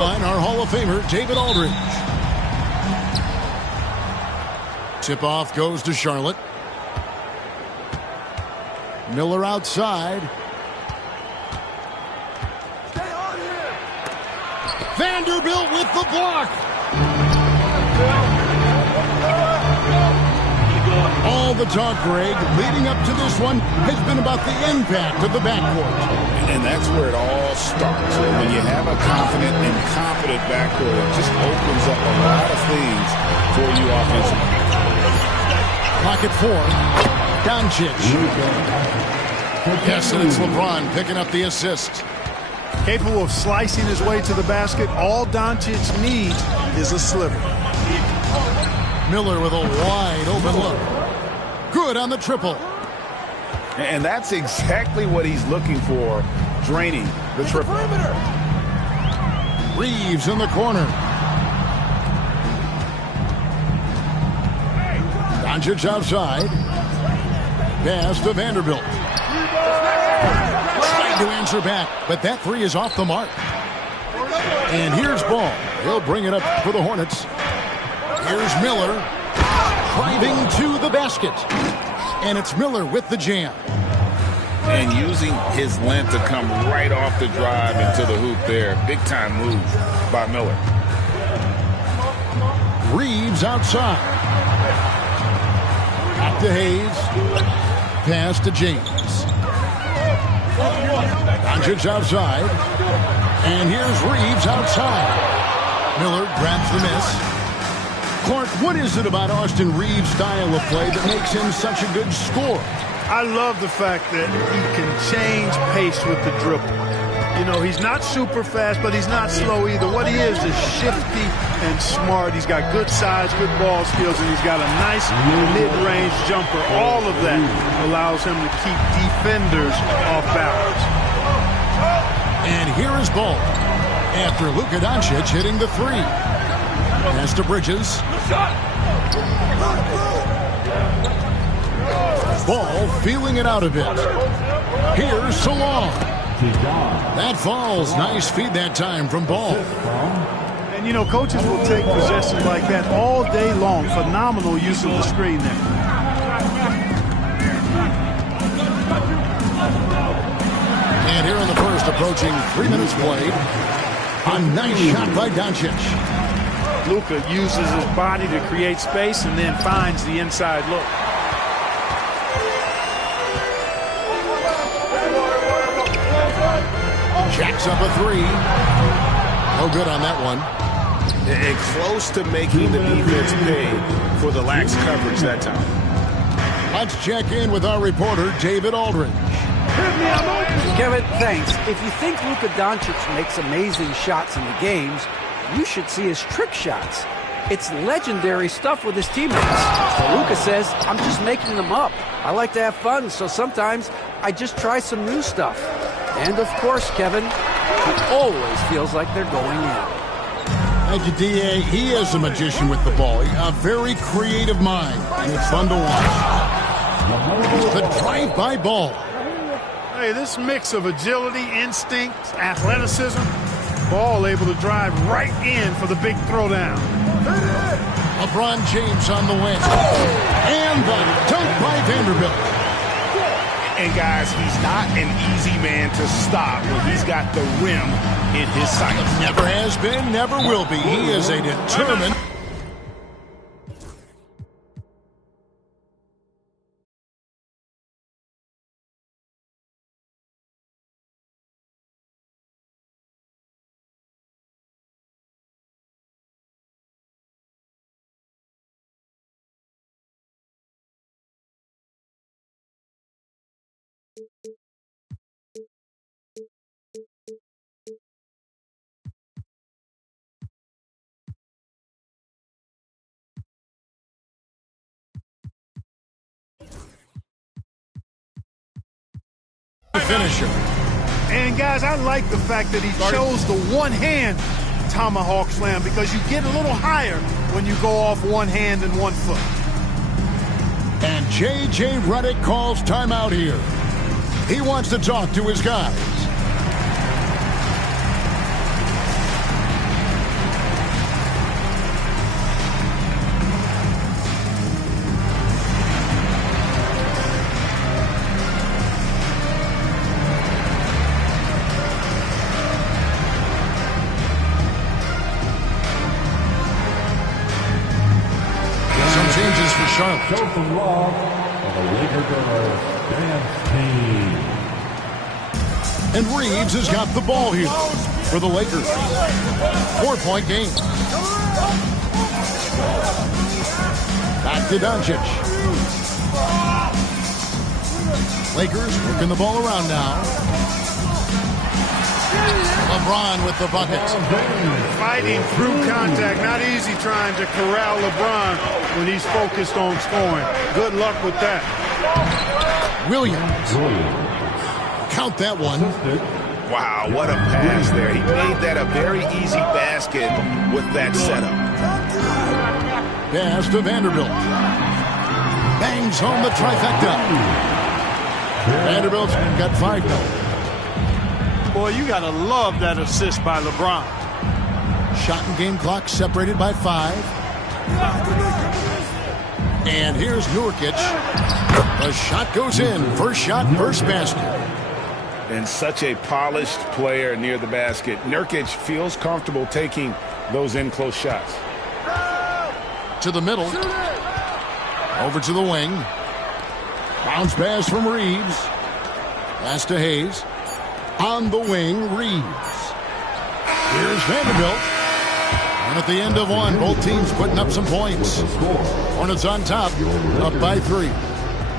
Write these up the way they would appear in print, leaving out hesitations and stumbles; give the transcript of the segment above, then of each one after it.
Our Hall of Famer, David Aldridge. Tip-off goes to Charlotte. Miller outside. Stay on here. Vanderbilt with the block. All the talk, Greg, leading up to this one has been about the impact of the backcourt. And that's where it all starts. When you have a confident and competent backcourt, it just opens up a lot of things for you offensively. Clock at 4. Doncic. Yes, and it's LeBron picking up the assist. Capable of slicing his way to the basket. All Doncic needs is a sliver. Miller with a wide open look. Good on the triple. And that's exactly what he's looking for, draining the triple. Reeves in the corner. Doncic outside. Pass to Vanderbilt. Trying to answer back, but that three is off the mark. And here's Ball. He'll bring it up for the Hornets. Here's Miller. Driving to the basket. And it's Miller with the jam. And using his length to come right off the drive into the hoop there. Big time move by Miller. Reeves outside. Back to Hayes. Pass to James. Doncic outside. And here's Reeves outside. Miller grabs the miss. Clark, what is it about Austin Reeves' style of play that makes him such a good scorer? I love the fact that he can change pace with the dribble. You know, he's not super fast, but he's not slow either. What he is shifty and smart. He's got good size, good ball skills, and he's got a nice mid-range jumper. All of that allows him to keep defenders off balance. And here is Ball after Luka Doncic hitting the three. Pass to Bridges. Ball feeling it out a bit. Here's Salon. That falls. Nice feed that time from Ball. And, you know, coaches will take possessions like that all day long. Phenomenal use of the screen there. And here in the first, approaching 3 minutes played. A nice shot by Doncic. Luka uses his body to create space and then finds the inside look. Jacks up a three. No good on that one. And close to making the defense pay for the lax coverage that time. Let's check in with our reporter, David Aldridge. Kevin, thanks. If you think Luka Doncic makes amazing shots in the games, you should see his trick shots. It's legendary stuff with his teammates. Luka says, I'm just making them up. I like to have fun, so sometimes I just try some new stuff. And of course, Kevin, he always feels like they're going in. Thank you, D.A. He is a magician with the ball. A very creative mind, and it's fun to watch. The drive-by Ball. Hey, this mix of agility, instinct, athleticism, Ball able to drive right in for the big throwdown. LeBron James on the win. And the dunk by Vanderbilt. And guys, he's not an easy man to stop when he's got the rim in his sights. Never has been, never will be. He is a determined... finisher. And guys, I like the fact that he chose the one-hand tomahawk slam because you get a little higher when you go off one hand and 1 foot. And J.J. Redick calls timeout here. He wants to talk to his guys. Charlotte. Show some love for the Laker girls dance team. And Reeves has got the ball here for the Lakers. 4-point game. Back to Doncic. Lakers working the ball around now. LeBron with the bucket. Fighting through contact. Not easy trying to corral LeBron when he's focused on scoring. Good luck with that. Williams. Count that one. Wow, what a pass there. He made that a very easy basket with that setup. Pass to Vanderbilt. Bangs home the trifecta. Vanderbilt's got 5 now. Boy, you got to love that assist by LeBron. Shot and game clock separated by 5. And here's Nurkic. The shot goes in. First shot, first basket. And such a polished player near the basket. Nurkic feels comfortable taking those in-close shots. To the middle. Over to the wing. Bounce pass from Reeves. Pass to Hayes. On the wing, Reeves. Here's Vanderbilt. And at the end of one, both teams putting up some points. Hornets on top, up by 3.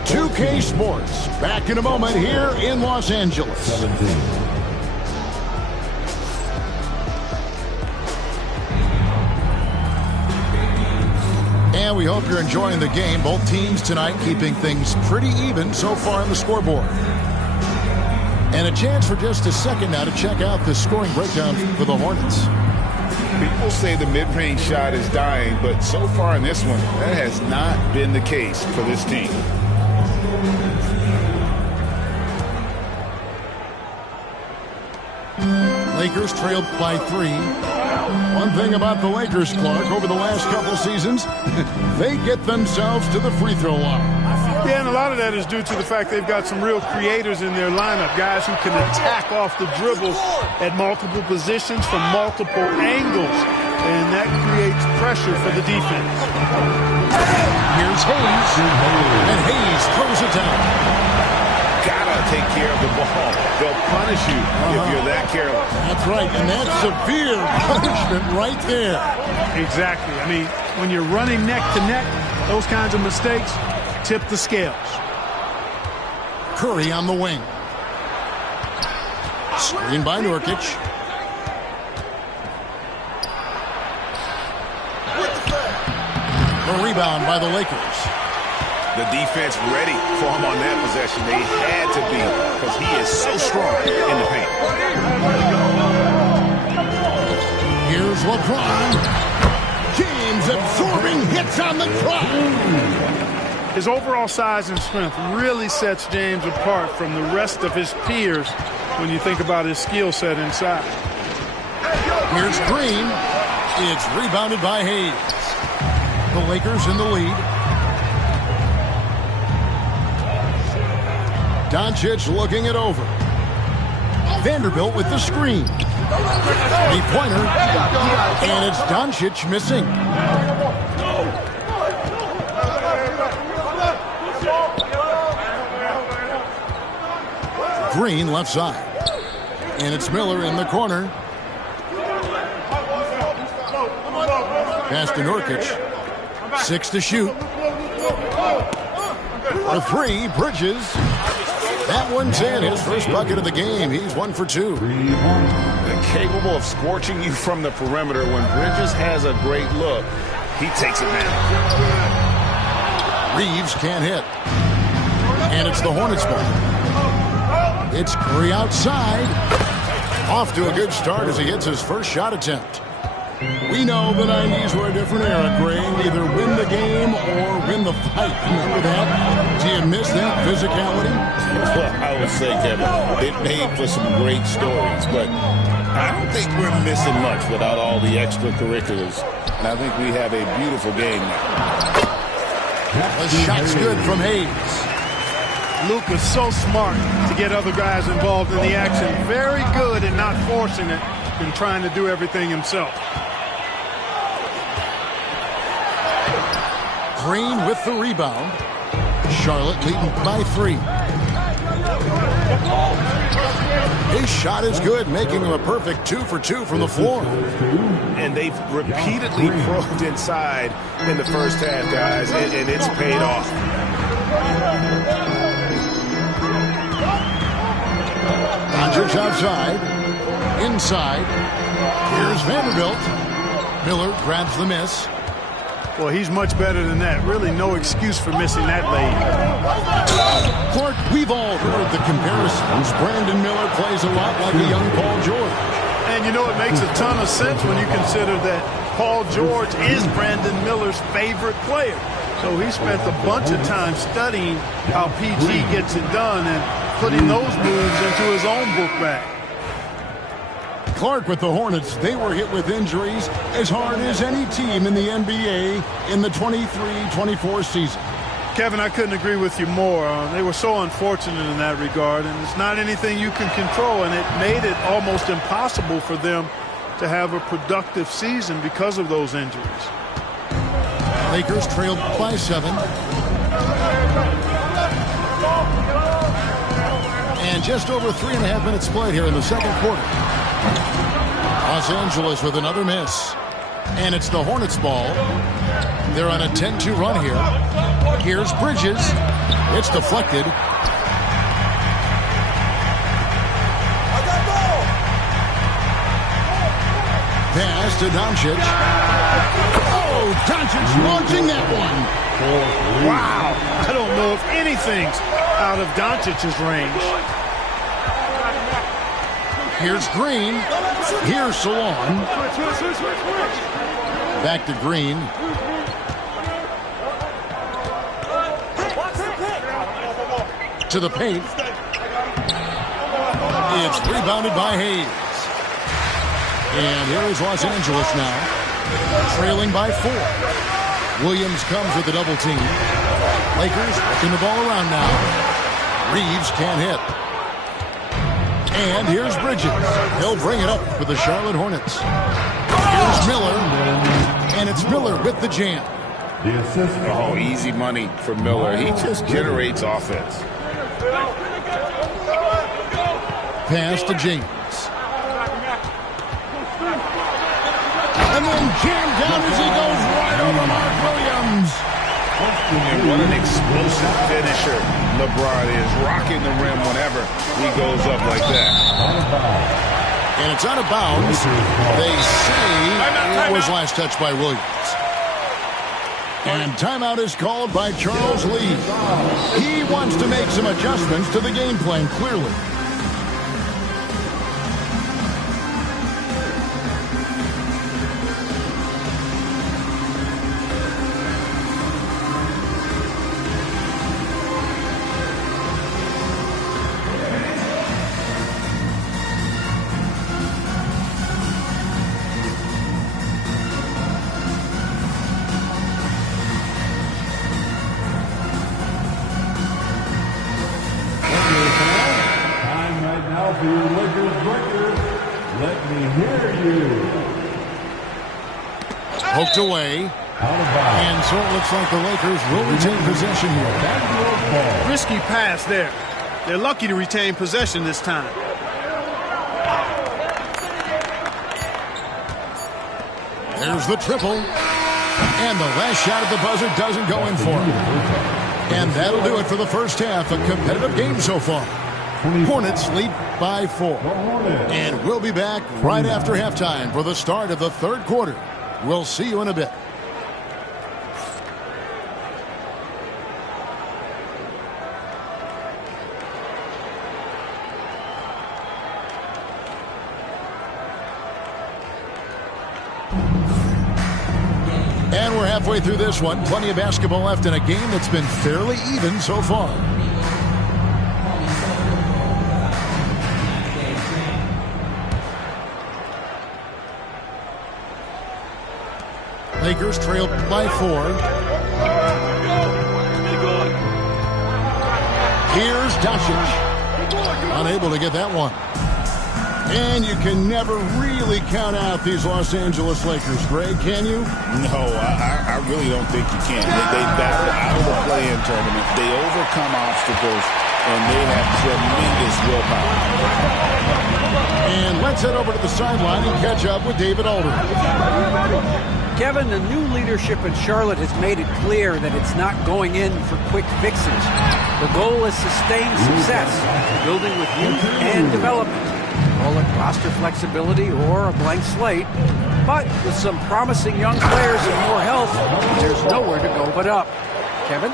2K Sports, back in a moment here in Los Angeles. 17. And we hope you're enjoying the game. Both teams tonight keeping things pretty even so far on the scoreboard. And a chance for just a second now to check out the scoring breakdown for the Hornets. People say the mid-range shot is dying, but so far in this one, that has not been the case for this team. Lakers trailed by 3. One thing about the Lakers, Clark, over the last couple seasons, they get themselves to the free throw line. Yeah, and a lot of that is due to the fact they've got some real creators in their lineup, guys who can attack off the dribble at multiple positions from multiple angles, and that creates pressure for the defense. Here's Hayes, and Hayes throws it down. Gotta take care of the ball. They'll punish you if you're that careless. That's right, and that's severe punishment right there. Exactly. I mean, when you're running neck to neck, those kinds of mistakes tip the scales. Curry on the wing. Screen by Nurkic. The rebound by the Lakers. The defense ready for him on that possession. They had to be because he is so strong in the paint. Here's LeBron. James absorbing hits on the clock. His overall size and strength really sets James apart from the rest of his peers when you think about his skill set inside. Here's Green. It's rebounded by Hayes. The Lakers in the lead. Doncic looking it over. Vanderbilt with the screen. Three-pointer. And it's Doncic missing. Green left side. And it's Miller in the corner. Pass to Nurkic. 6 to shoot. For 3, Bridges. That one's in. His first bucket of the game. He's 1 for 2. They're capable of scorching you from the perimeter. When Bridges has a great look, he takes it down. Reeves can't hit. And it's the Hornets ball. It's Curry outside. Off to a good start as he hits his first shot attempt. We know the 90s were a different era, Greg. Either win the game or win the fight. Remember that? Do you miss that physicality? Well, I would say, Kevin, it made for some great stories, but I don't think we're missing much without all the extracurriculars. And I think we have a beautiful game now. The shot's good from Hayes. Luke is so smart to get other guys involved in the action. Very good at not forcing it and trying to do everything himself. Green with the rebound. Charlotte leading by 3. His shot is good, making him a perfect 2 for 2 from the floor. And they've repeatedly probed inside in the first half, guys, and it's paid off. Doncic outside. Inside. Here's Vanderbilt. Miller grabs the miss. Well, he's much better than that. Really no excuse for missing that lane. Clark, we've all heard the comparisons. Brandon Miller plays a lot like a young Paul George. And you know, it makes a ton of sense when you consider that Paul George is Brandon Miller's favorite player. So he spent a bunch of time studying how PG gets it done and putting those moves into his own book bag. Clark with the Hornets, they were hit with injuries as hard as any team in the NBA in the 23-24 season. Kevin, I couldn't agree with you more. They were so unfortunate in that regard, and it's not anything you can control, and it made it almost impossible for them to have a productive season because of those injuries. Lakers trailed by 7. And just over 3.5 minutes played here in the second quarter. Los Angeles with another miss. And it's the Hornets ball. They're on a 10-2 run here. Here's Bridges. It's deflected. Pass to Doncic. Oh, Doncic launching that one. Wow. I don't know if anything's out of Doncic's range. Here's Green. Here's Salon. Back to Green. To the paint. It's rebounded by Hayes. And here is Los Angeles now, trailing by 4. Williams comes with the double team. Lakers working the ball around now. Reeves can't hit. And here's Bridges. He'll bring it up for the Charlotte Hornets. Here's Miller. And it's Miller with the jam. Oh, easy money for Miller. He just generates offense. Pass to James. And then jammed down as he goes right over Mark Williams. And what an explosive finisher LeBron is, rocking the rim whenever he goes up like that. And it's out of bounds. They say it was last touched by Williams. And timeout is called by Charles Lee. He wants to make some adjustments to the game plan, clearly. Poked away. And so it looks like the Lakers will retain possession here. Risky pass there. They're lucky to retain possession this time. There's the triple. And the last shot at the buzzer doesn't go in for him. And that'll do it for the first half. A competitive game so far. Hornets lead by 4. And we'll be back right after halftime for the start of the third quarter. We'll see you in a bit. And we're halfway through this one. Plenty of basketball left in a game that's been fairly even so far. Lakers trailed by 4. Here's Doncic. Unable to get that one. And you can never really count out these Los Angeles Lakers, Greg, can you? No, I really don't think you can. They battle out of the play-in tournament. They overcome obstacles, and they have tremendous willpower. And let's head over to the sideline and catch up with David Aldridge. Kevin, the new leadership in Charlotte has made it clear that it's not going in for quick fixes. The goal is sustained success, building with youth and development. Call it roster flexibility or a blank slate. But with some promising young players and more health, there's nowhere to go but up. Kevin?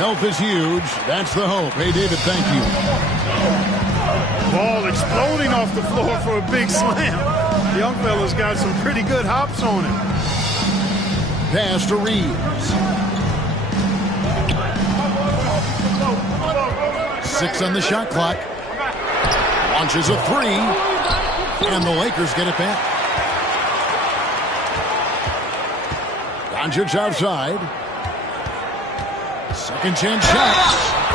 Health is huge. That's the hope. Hey, David, thank you. Ball exploding off the floor for a big slam. The young fella's got some pretty good hops on him. Pass to Reeves. 6 on the shot clock. Launches a 3. And the Lakers get it back. Doncic outside. Second chance shot.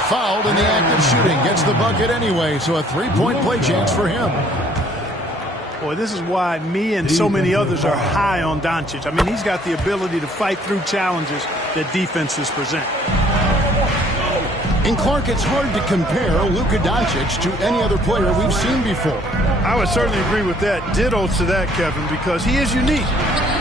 Fouled in the act of shooting. Gets the bucket anyway, so a 3-point play chance for him. Boy, this is why me and so many others are high on Doncic. I mean, he's got the ability to fight through challenges that defenses present. And Clark, it's hard to compare Luka Doncic to any other player we've seen before. I would certainly agree with that. Ditto to that, Kevin, because he is unique.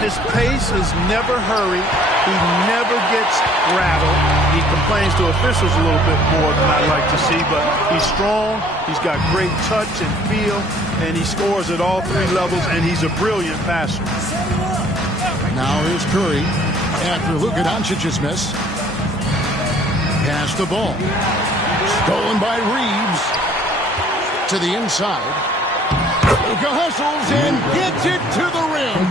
His pace is never hurried. He never gets rattled. He complains to officials a little bit more than I'd like to see, but he's strong. He's got great touch and feel, and he scores at all 3 levels, and he's a brilliant passer. Now here's Curry after Luka Doncic's miss. Pass the ball. Stolen by Reeves. To the inside. Luka hustles and gets it to the rim.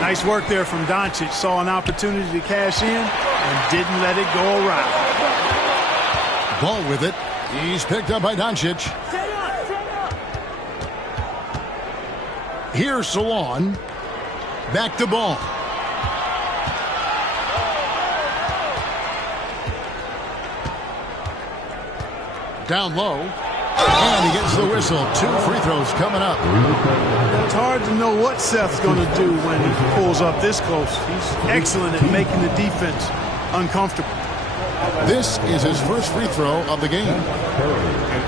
Nice work there from Doncic. Saw an opportunity to cash in and didn't let it go awry. Ball with it. He's picked up by Doncic. Here's Salon. Back to Ball. Down low. And he gets the whistle. 2 free throws coming up. It's hard to know what Seth's going to do when he pulls up this close. He's excellent at making the defense uncomfortable. This is his first free throw of the game.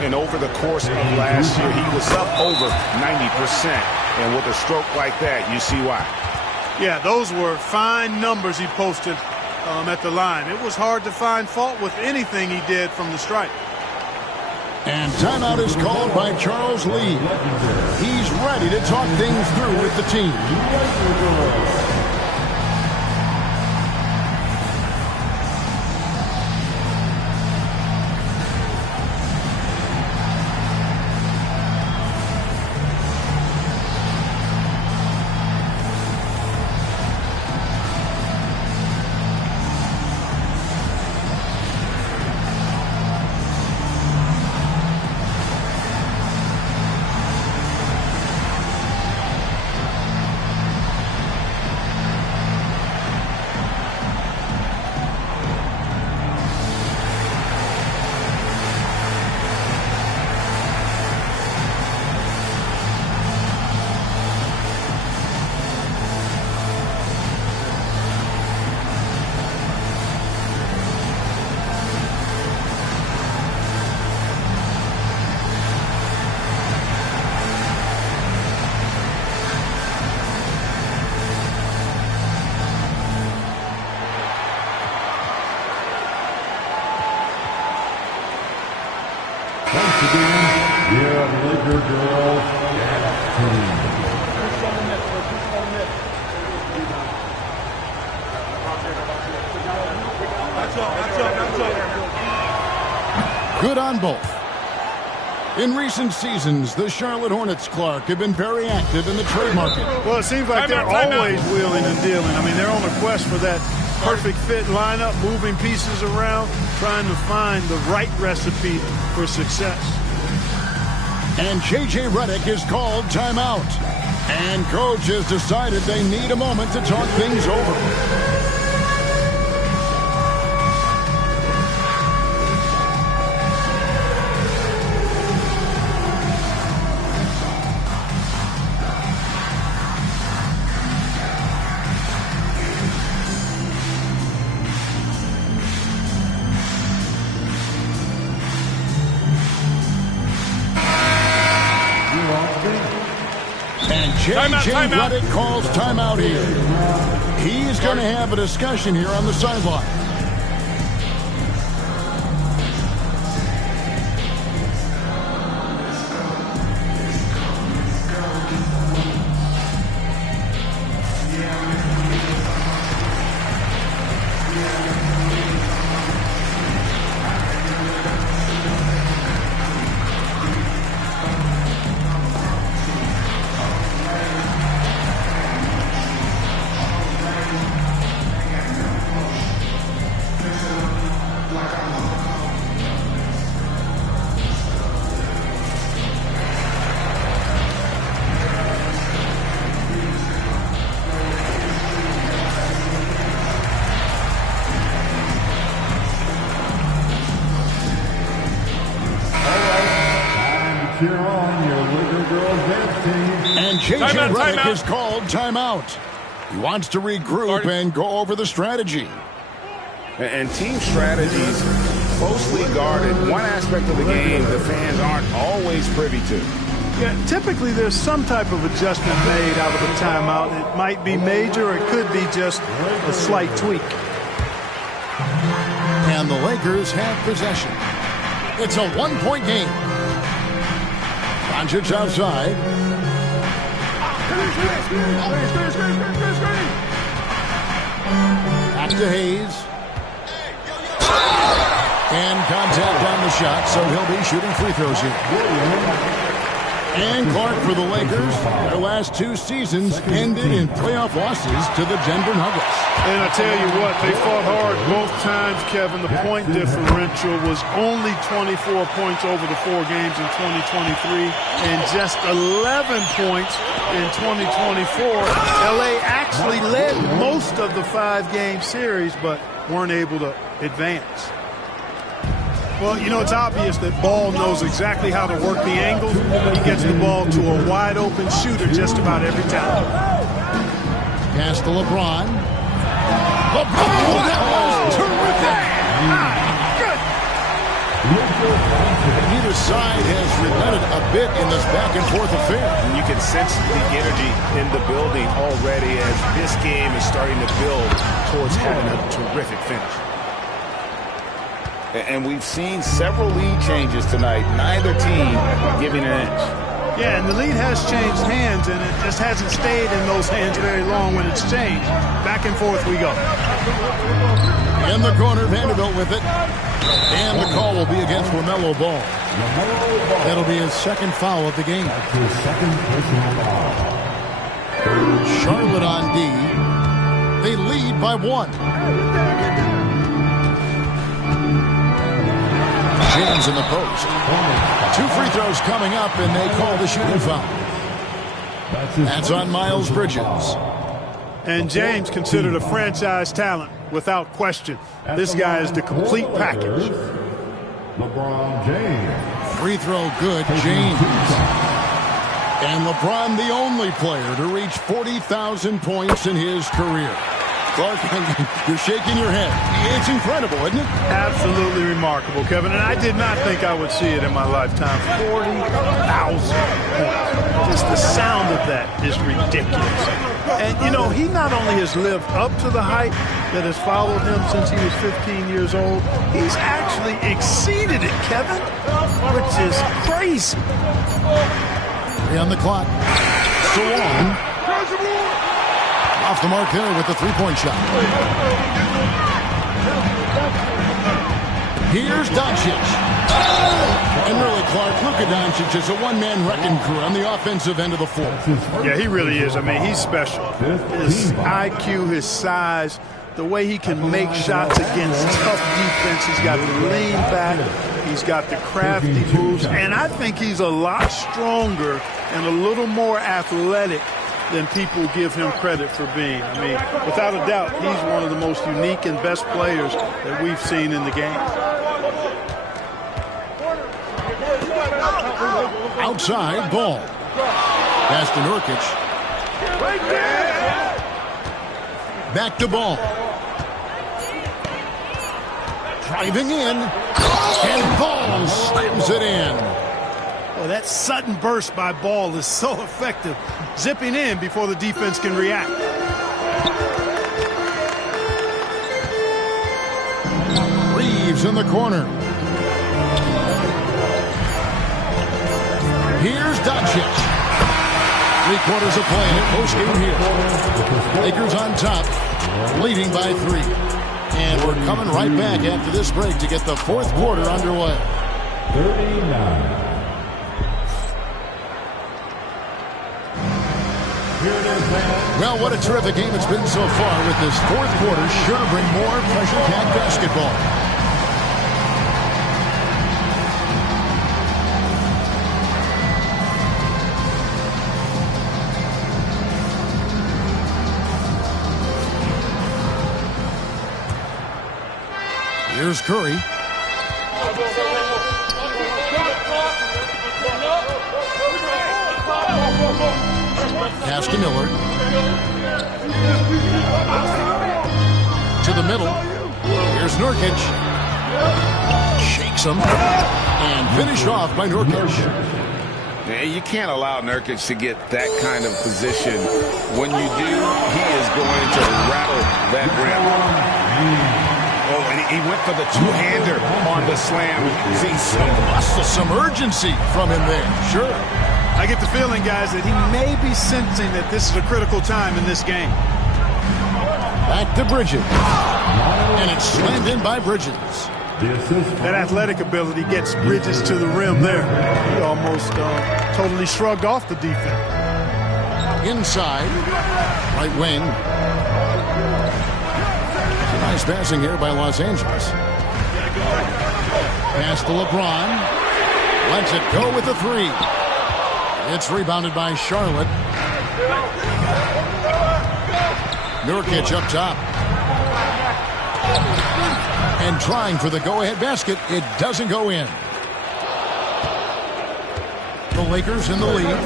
And over the course of last year, he was up over 90%. And with a stroke like that, you see why. Yeah, those were fine numbers he posted at the line. It was hard to find fault with anything he did from the stripe. And timeout is called by Charles Lee. He's ready to talk things through with the team. Good on both. In recent seasons, the Charlotte Hornets, Clark, have been very active in the trade market. Well, it seems like they're always wheeling and dealing. I mean, they're on a quest for that perfect fit lineup, moving pieces around, trying to find the right recipe for success. And J.J. Redick is called timeout. And coach has decided they need a moment to talk things over. J.J. Redick calls timeout here. He's going to have a discussion here on the sideline. Cheer on your Laker girls dance team. And J.J. Redick is called timeout. He wants to regroup and go over the strategy. And team strategies closely guarded. One aspect of the game the fans aren't always privy to. Yeah, typically there's some type of adjustment made out of a timeout. It might be major or it could be just a slight tweak. And the Lakers have possession. It's a one-point game. Doncic outside. Back to Hayes. And contact on the shot, so he'll be shooting free throws here. And Clark for the Lakers. Their last two seasons ended in playoff losses to the Denver Nuggets. And I tell you what, they fought hard both times, Kevin. The point differential was only 24 points over the 4 games in 2023 and just 11 points in 2024. LA actually led most of the 5-game series, but weren't able to advance. Well, you know, it's obvious that Ball knows exactly how to work the angle. He gets the ball to a wide-open shooter just about every time. Pass to LeBron. Oh, that was terrific! Good. Neither side has relented a bit in this back-and-forth affair. And you can sense the energy in the building already as this game is starting to build towards having a terrific finish. And we've seen several lead changes tonight. Neither team giving an inch. Yeah, and the lead has changed hands, and it just hasn't stayed in those hands very long when it's changed. Back and forth we go. In the corner, Vanderbilt with it. And the call will be against LaMelo Ball. That'll be his second foul of the game. That's his second personal foul. Charlotte on D. They lead by 1. James in the post. 2 free throws coming up, and they call the shooting foul. That's on Miles Bridges. And James considered a franchise talent without question. This guy is the complete package. LeBron James. Free throw good, James. And LeBron the only player to reach 40,000 points in his career. Clark, you're shaking your head. It's incredible, isn't it? Absolutely remarkable, Kevin. And I did not think I would see it in my lifetime. 40,000 points. Just the sound of that is ridiculous. And, you know, he not only has lived up to the hype that has followed him since he was 15 years old, he's actually exceeded it, Kevin, which is crazy. 3 on the clock. So on. Off the mark there with the 3-point shot. Here's Doncic. And really, Clark, Luka Doncic is a one-man wrecking crew on the offensive end of the floor. Yeah, he really is. I mean, he's special. His IQ, his size, the way he can make shots against tough defense. He's got the lean back. He's got the crafty moves. And I think he's a lot stronger and a little more athletic than people give him credit for being. I mean, without a doubt, he's one of the most unique and best players that we've seen in the game. Outside, Ball. Pass to Nurkic. Back to Ball. Driving in. And Ball slams it in. Well, that sudden burst by Ball is so effective, zipping in before the defense can react. Reeves in the corner. Here's Doncic. 3/4 of play in it, post-game here. Lakers on top, leading by 3. And we're coming right back after this break to get the fourth quarter underway. 39. Well, what a terrific game it's been so far with this fourth quarter. Sure to bring more pressure-packed basketball. Here's Curry. Pass to Miller. To the middle. Here's Nurkic. Shakes him. And finished off by Nurkic. Yeah, you can't allow Nurkic to get that kind of position. When you do, he is going to rattle that rim. Oh, and he went for the two-hander on the slam. See some muscle, some urgency from him there. Sure. I get the feeling, guys, that he may be sensing that this is a critical time in this game. Back to Bridges. And it's slammed in by Bridges. That athletic ability gets Bridges to the rim there. He almost totally shrugged off the defense. Inside. Right wing. Nice passing here by Los Angeles. Pass to LeBron. Lets it go with the 3. It's rebounded by Charlotte. Nurkic up top. And trying for the go-ahead basket. It doesn't go in. The Lakers in the lead.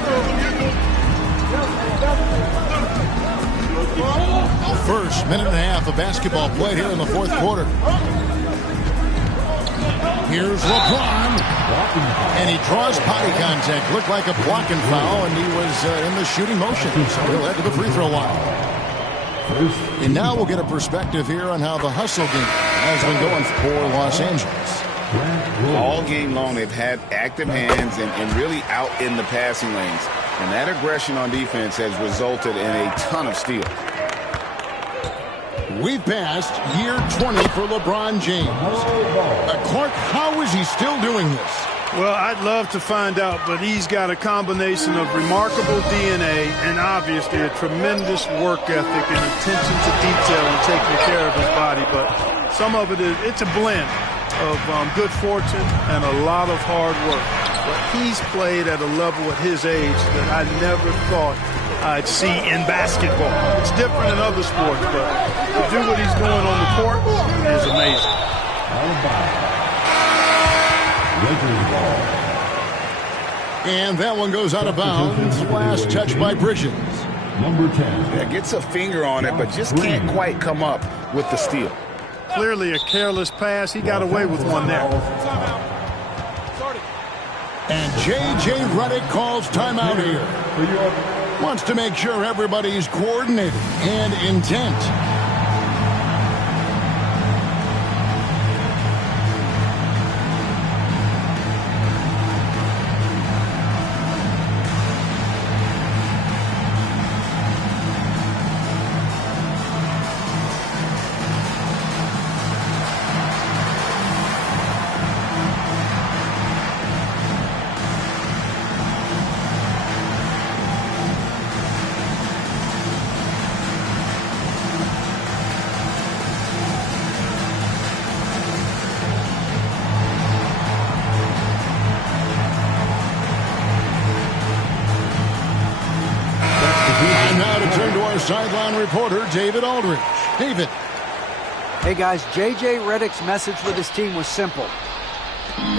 First minute and a half of basketball played here in the fourth quarter. Here's LeBron. And he draws body contact. Looked like a blocking foul, and he was in the shooting motion. So he'll head to the free throw line. And now we'll get a perspective here on how the hustle game has been going for Los Angeles. All game long, they've had active hands and really out in the passing lanes. And that aggression on defense has resulted in a ton of steals. We've passed year 20 for LeBron James. Clark, how is he still doing this? Well, I'd love to find out, but he's got a combination of remarkable DNA and obviously a tremendous work ethic and attention to detail and taking care of his body. But some of it's a blend of good fortune and a lot of hard work. But he's played at a level at his age that I never thought I'd see in basketball. It's different in other sports, but to do what he's doing on the court is amazing. And that one goes out of bounds. Last touch by Bridges. Number 10. Yeah, gets a finger on it, but just can't quite come up with the steal. Clearly a careless pass. He got away with one there. And J.J. Redick calls timeout here. Wants to make sure everybody's coordinated and intent. Sideline reporter David Aldridge. David. Hey guys, J.J. Redick's message for this team was simple.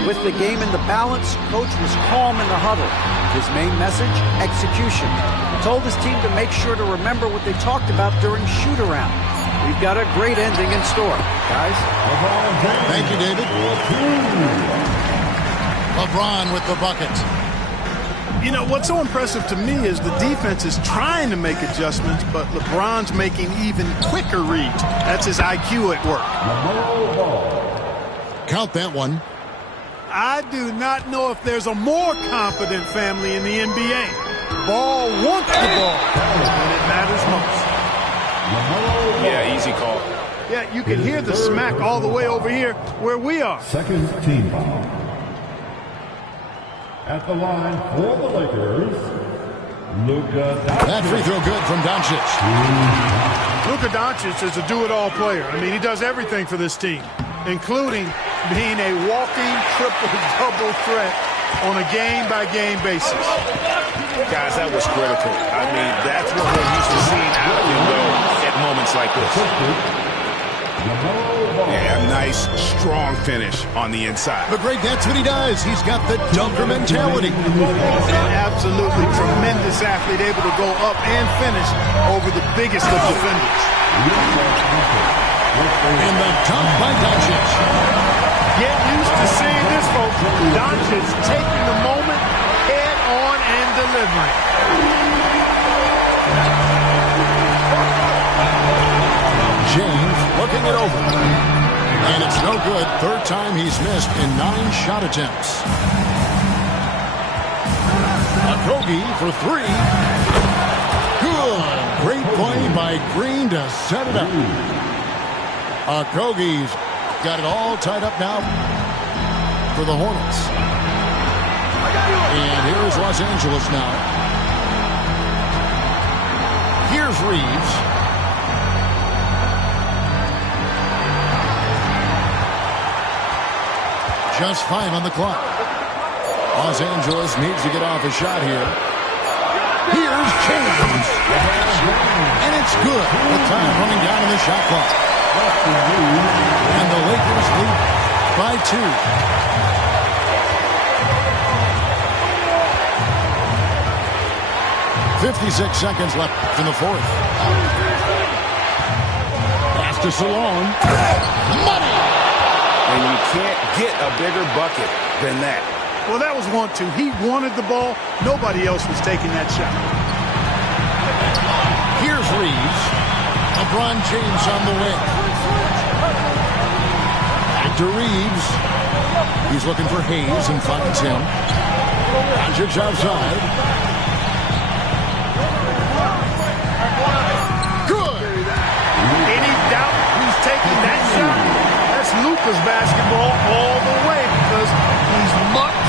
With the game in the balance, coach was calm in the huddle. His main message, execution. He told his team to make sure to remember what they talked about during shoot-around. We've got a great ending in store, guys. Thank you, David. LeBron with the bucket. You know, what's so impressive to me is the defense is trying to make adjustments, but LeBron's making even quicker reads. That's his IQ at work. Count that one. I do not know if there's a more confident family in the NBA. Ball wants the ball, and it matters most. Yeah, easy call. Yeah, you can hear the smack all the way over here where we are. Second team foul. At the line for the Lakers, Luka Doncic. That free throw good from Doncic. Luka Doncic is a do-it-all player. I mean, he does everything for this team, including being a walking triple-double threat on a game-by-game basis. Guys, that was critical. I mean, that's what we're used to seeing out of him, though, at moments like this. Yeah, nice, strong finish on the inside. But great, that's what he does. He's got the dunker mentality. Absolutely tremendous athlete, able to go up and finish over the biggest of defenders. And the dunk by Doncic. Get used to seeing this, folks. Doncic taking the moment, head on and delivering. James looking it over. And it's no good. Third time he's missed in 9 shot attempts. Okogie for 3. Good. Great play by Green to set it up. Okogie's got it all tied up now for the Hornets. And here is Los Angeles now. Here's Reeves. Just 5 on the clock. Los Angeles needs to get off a shot here. Here's James. And it's good. The time running down in the shot clock. And the Lakers lead by 2. 56 seconds left in the fourth. Pass to Salon. Money! And you can't get a bigger bucket than that. Well, that was 1-2. He wanted the ball. Nobody else was taking that shot. Here's Reeves. LeBron James on the wing. Back to Reeves. He's looking for Hayes and finds him. Doncic outside. Good. Any doubt who's taking that shot? That's Luka's basketball all the way because he's much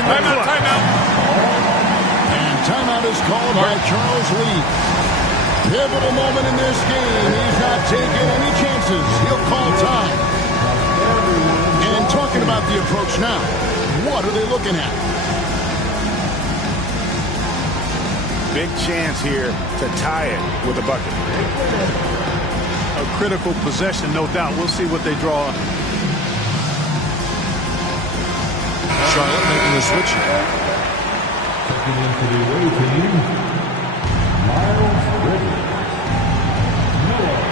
in the clutch. Timeout. And timeout is called by Charles Lee. Pivotal moment in this game. He's not taking any chances. He'll call time. And talking about the approach now, what are they looking at? Big chance here to tie it with a bucket. A critical possession, no doubt. We'll see what they draw up. Charlotte making a switch. Checking in for the away team, Miles Bridges.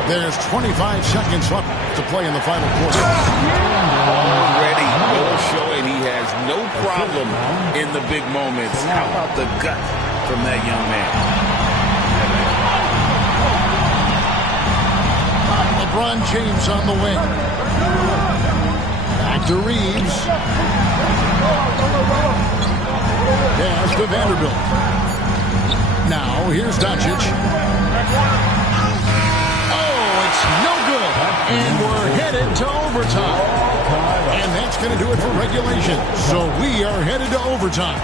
There's 25 seconds left to play in the final quarter. Already, Bill showing he has no problem in the big moments. How about the gut from that young man? LeBron James on the wing. Back to Reeves. Pass to Vanderbilt. Now, here's Doncic. Oh, it's no good. And we're headed to overtime. And that's going to do it for regulation. So we are headed to overtime.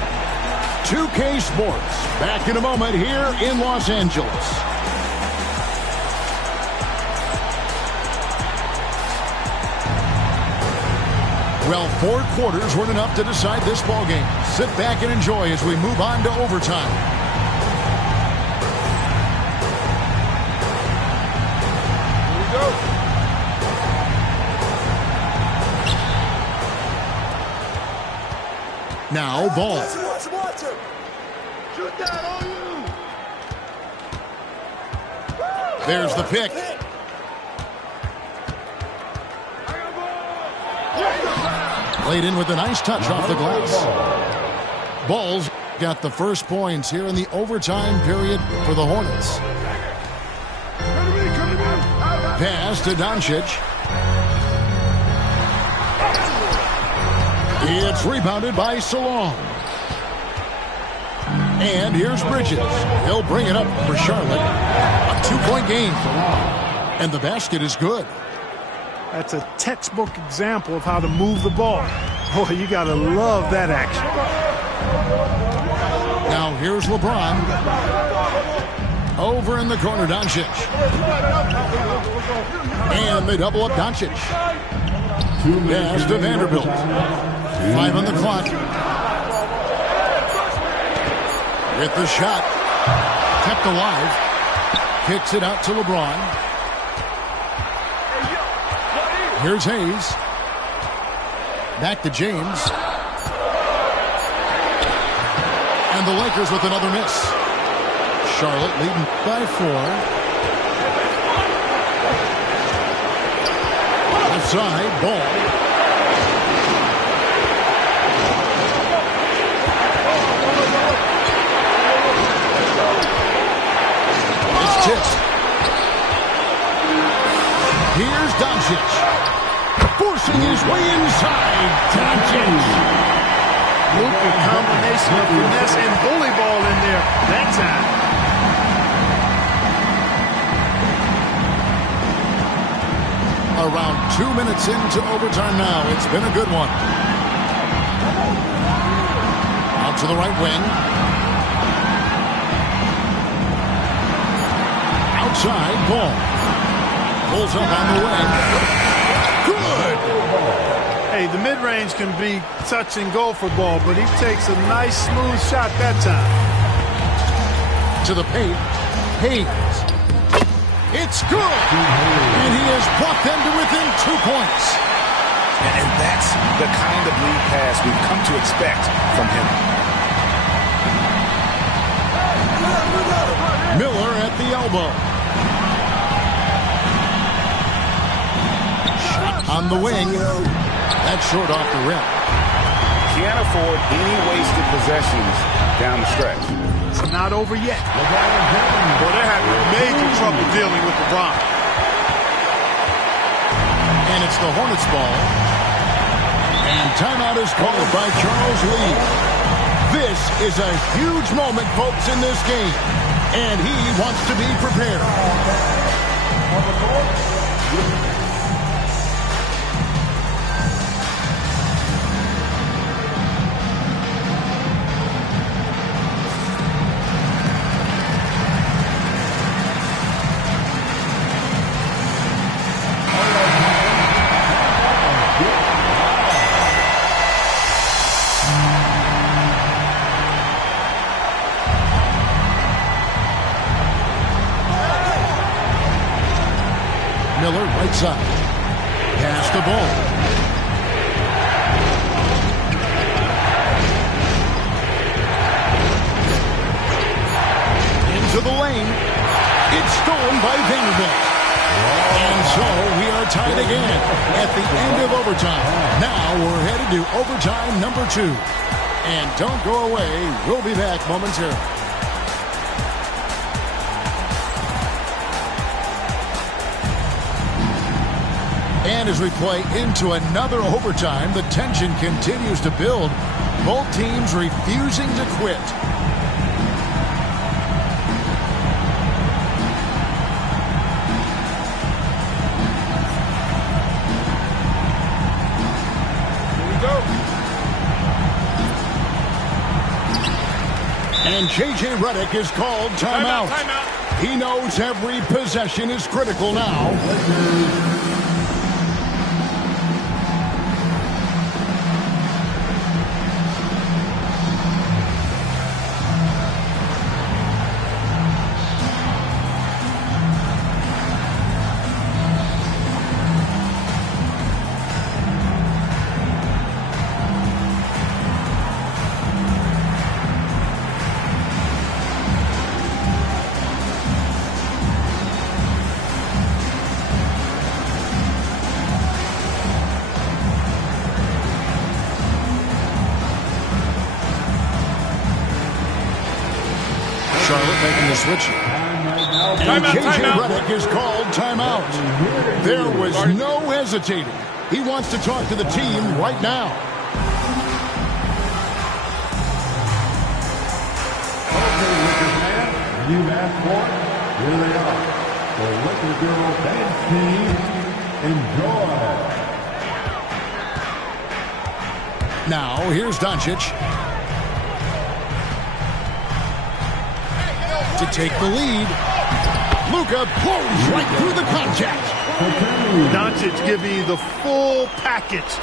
2K Sports. Back in a moment here in Los Angeles. Well, 4 quarters weren't enough to decide this ball game. Sit back and enjoy as we move on to overtime. Here we go. Now, ball. Watch him. Shoot that on you. There's the pick. Played in with a nice touch off the glass. Ball's got the first points here in the overtime period for the Hornets. Pass to Doncic. It's rebounded by Salong. And here's Bridges. He'll bring it up for Charlotte. A 2-point game. And the basket is good. That's a textbook example of how to move the ball. Boy, you got to love that action. Now here's LeBron. Over in the corner, Doncic. And they double up Doncic. Pass to Vanderbilt. 5 on the clock. With the shot. Kept alive. Kicks it out to LeBron. Here's Hayes. Back to James. And the Lakers with another miss. Charlotte leading by 4. Offside, ball. It's tipped. Here's Doncic. Forcing his way inside. Doncic. Luka combination of finesse and bully ball in there that time. Around 2 minutes into overtime now. It's been a good one. Out to the right wing. Outside, ball. Pulls up on the wing. Good! Hey, the mid-range can be touch and go for ball, but he takes a nice, smooth shot that time. To the paint. Hayes. It's good! And he has brought them to within 2 points. And that's the kind of lead pass we've come to expect from him. Miller at the elbow. Shot on the wing. That's short off the rim. Can't afford any wasted possessions down the stretch. It's not over yet. Well, they're having major trouble dealing with LeBron. And it's the Hornets ball. And timeout is called by Charles Lee. This is a huge moment, folks, in this game. And he wants to be prepared. Miller, right side. Pass the ball. Into the lane. It's stolen by Vanderbilt. And so we are tied again at the end of overtime. Now we're headed to overtime number 2. And don't go away. We'll be back momentarily. And as we play into another overtime, the tension continues to build. Both teams refusing to quit. Here we go. And J.J. Redick is called timeout. He knows every possession is critical now. switch. And J.J. Redick is called timeout. There was no hesitating. He wants to talk to the team right now. Okay, Lakers fans, you've asked for it. Here they are. The Lakers girl dance team. Enjoy. Now, here's Doncic. To take the lead. Luka pulls right through the contact. Doncic giving you the full package.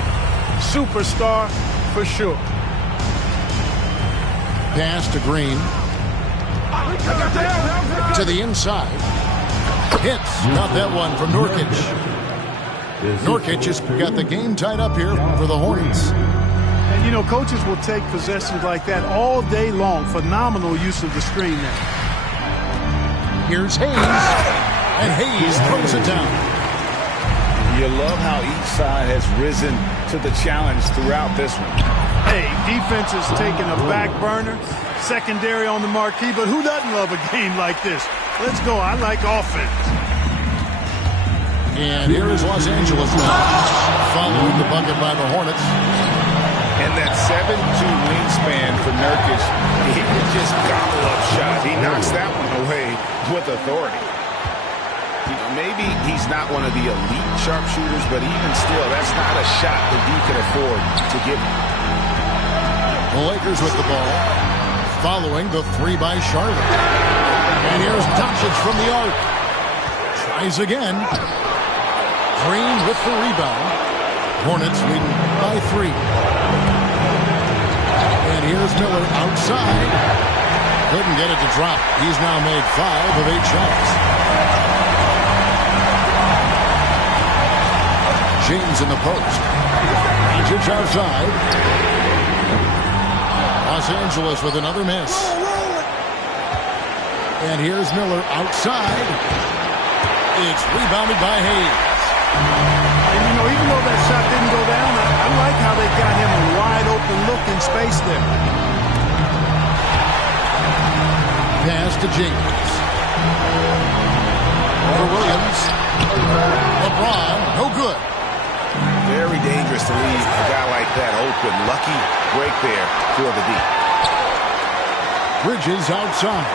Superstar for sure. Pass to Green. To the inside. Hits. Not that one from Nurkic. Nurkic has got the game tied up here for the Hornets. And, you know, coaches will take possessions like that all day long. Phenomenal use of the screen there. Here's Hayes. And Hayes throws it down. You love how each side has risen to the challenge throughout this one. Hey, defense is taking a back burner. Secondary on the marquee, but who doesn't love a game like this? Let's go. I like offense. And here is Los Angeles now, following the bucket by the Hornets. And that 7'2" wingspan for Nurkic, he can just gobble up shots. He knocks that one away with authority. You know, maybe he's not one of the elite sharpshooters, but even still, that's not a shot that you can afford to give him. The Lakers with the ball, following the three by Charlotte. And here's Doncic from the arc. Tries again. Green with the rebound. Hornets leading by 3. And here's Miller outside. Couldn't get it to drop. He's now made 5 of 8 shots. James in the post. Doncic outside. Los Angeles with another miss. And here's Miller outside. It's rebounded by Hayes. And, you know, even though that shot didn't go down, I like how they got him a wide open look in space there. Pass to James. For Williams. LeBron, no good. Very dangerous to leave a guy like that open. Lucky break there for the deep. Bridges outside.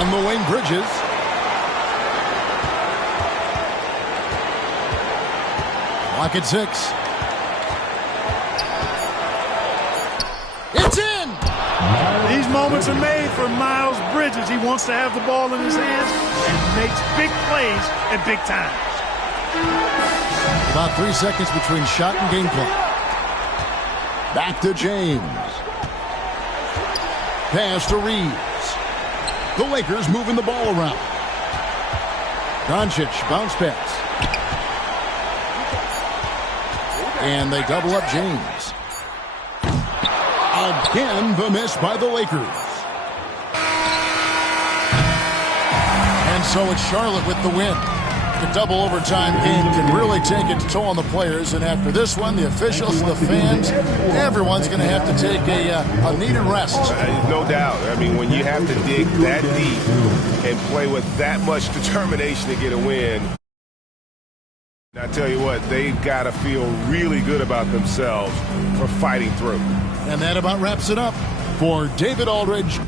On the wing, Bridges. Clock at 6. It's in! These moments are made for Miles Bridges. He wants to have the ball in his hands and makes big plays at big times. About 3 seconds between shot and game clock. Back to James. Pass to Reeves. The Lakers moving the ball around. Doncic, bounce pass. And they double up James. Again, the miss by the Lakers. And so it's Charlotte with the win. The double overtime game can really take its toll on the players. And after this one, the officials, the fans, everyone's going to have to take a needed rest. No doubt. I mean, when you have to dig that deep and play with that much determination to get a win, I tell you what, they've got to feel really good about themselves for fighting through. And that about wraps it up. For David Aldridge,